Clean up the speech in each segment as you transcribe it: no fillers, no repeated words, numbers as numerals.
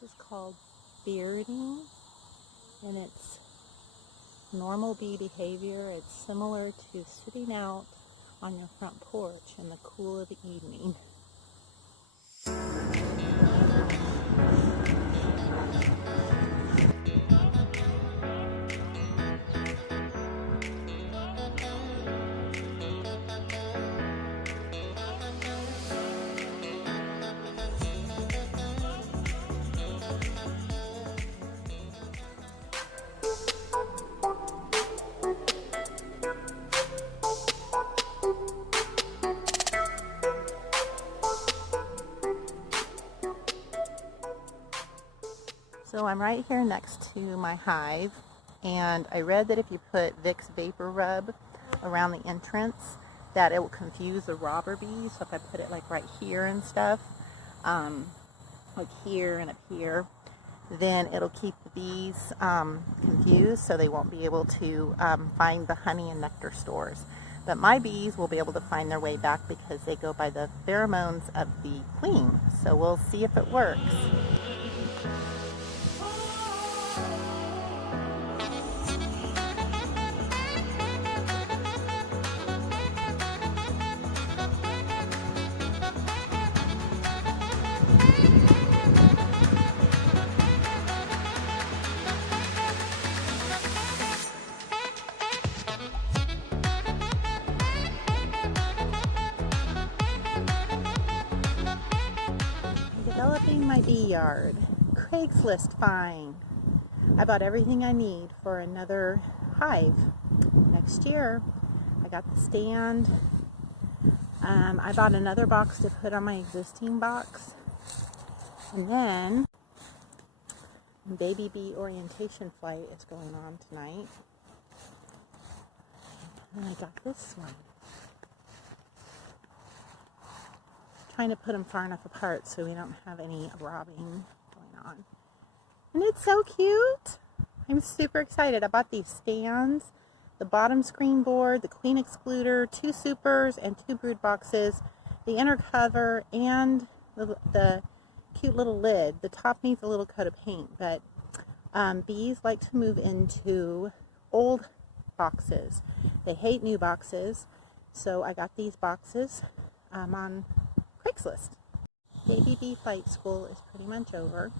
This is called bearding, and it's normal bee behavior. It's similar to sitting out on your front porch in the cool of the evening. So I'm right here next to my hive, and I read that if you put Vicks Vapor Rub around the entrance, that it will confuse the robber bees. So if I put it like right here and stuff, like here and up here, then it'll keep the bees confused, so they won't be able to find the honey and nectar stores. But my bees will be able to find their way back because they go by the pheromones of the queen. So we'll see if it works. Developing my bee yard. Craigslist find. I bought everything I need for another hive next year. I got the stand. I bought another box to put on my existing box. And then baby bee orientation flight is going on tonight. And I got this one. Trying to put them far enough apart so we don't have any robbing going on. And it's so cute. I'm super excited. I bought these stands, the bottom screen board, the queen excluder, 2 supers, and 2 brood boxes, the inner cover, and the cute little lid. The top needs a little coat of paint, but bees like to move into old boxes. They hate new boxes, so I got these boxes on Craigslist. Baby bee flight school is pretty much over.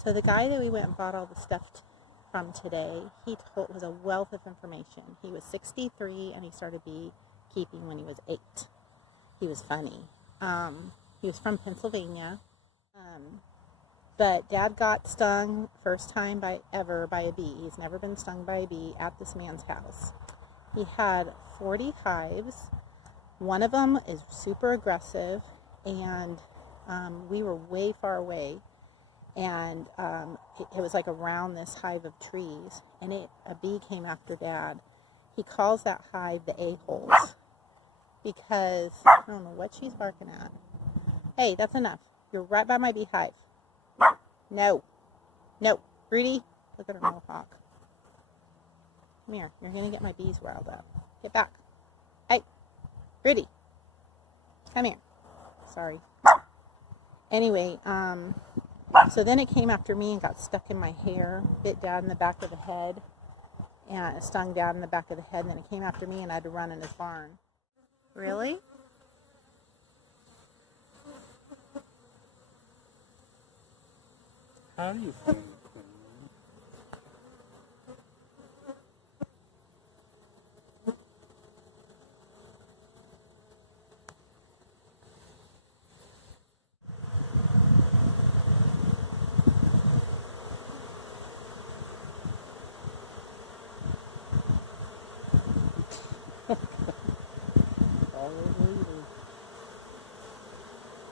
So the guy that we went and bought all the stuff from today, was a wealth of information. He was 63 and he started beekeeping when he was 8. He was funny. He was from Pennsylvania. But Dad got stung first time ever by a bee. He's never been stung by a bee at this man's house. He had 40 hives. One of them is super aggressive, and we were way far away, and it was like around this hive of trees, and a bee came after Dad. He calls that hive the a-holes because I don't know what she's barking at. Hey, that's enough. You're right by my beehive. No. No. Rudy, look at her mohawk. Come here. You're going to get my bees riled up. Get back. Hey. Rudy, come here. Sorry. Anyway, so then it came after me and got stuck in my hair, bit Dad in the back of the head, and it stung Dad in the back of the head, and then it came after me and I had to run in his barn. Really? How do you feel?